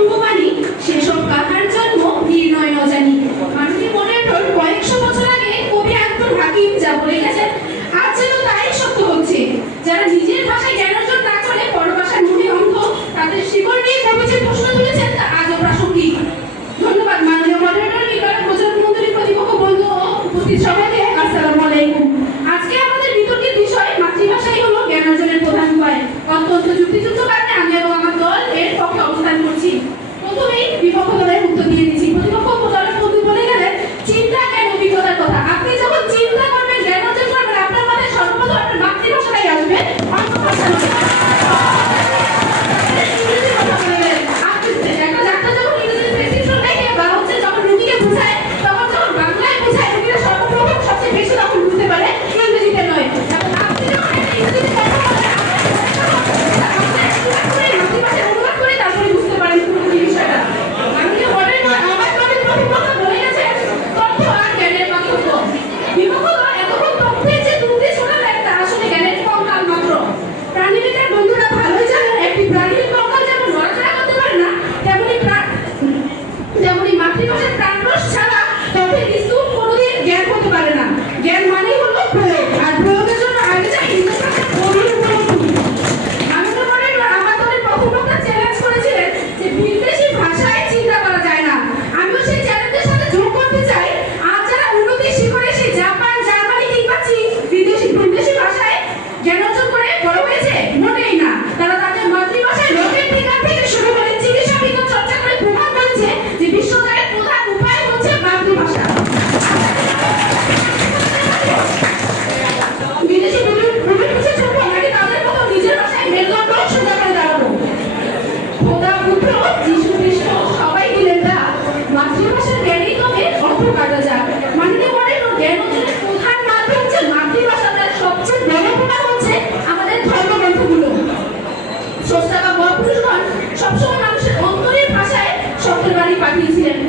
অঙ্গবাণী সেসব গাথার জন্ম ভিড় নয় নজানি। মাননীয় মডারেটর কয়েকশো বছর আগে কবি আব্দুল হাকিম যা বলে গেছেন আজ যেন তাই সত্য হচ্ছে। যারা নিজের ভাষায় জ্ঞান অর্জন না করে পরভাষার মনে অন্ধ, তাদের শিকড় নিয়ে কবি যে প্রশ্ন তুলেছেন তা আজও প্রাসঙ্গিক। ধন্যবাদ মাননীয় মডারেটর, নির্বাচন প্রচারমন্ত্রী, প্রতিপক্ষ বন্ধু ও উপস্থিত সবাইকে আসসালামু আলাইকুম। আজকে আমাদের বিতর্কের বিষয় মাতৃভাষাই হলো জ্ঞান অর্জনের প্রধান উপায়। অত্যন্ত যুক্তিযুক্ত কারণে আমি এবং আমার দল এর পক্ষে অবস্থান করছি। প্রথমেই বিপক্ষ দলের উত্তর দিয়ে দিচ্ছি। প্রতিপক্ষ দলের বন্ধু বলে গেলেন চিন্তা জ্ঞান অভিজ্ঞতার কথা। আপনি যখন চিন্তা করবেন, জ্ঞান অর্জন করবেন, আপনার মাথায় সর্বপ্রথম আপনার মাতৃভাষাটাই আসবে, অন্য ভাষা নয়।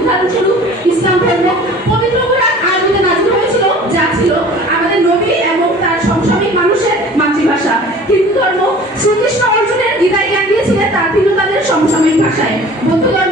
উদাহরণস্বরূপ ইসলাম ধর্ম, পবিত্র কোরআন আরবিতে নাযিল হয়েছিল, যা ছিল আমাদের নবী এবং তার সমসাময়িক মানুষের মাতৃভাষা। হিন্দু ধর্ম শ্রীকৃষ্ণ অর্জুনের গীতায় জ্ঞান দিয়েছিলেন, তার তিনি তাদের সমসাময়িক ভাষায়। বৌদ্ধ ধর্ম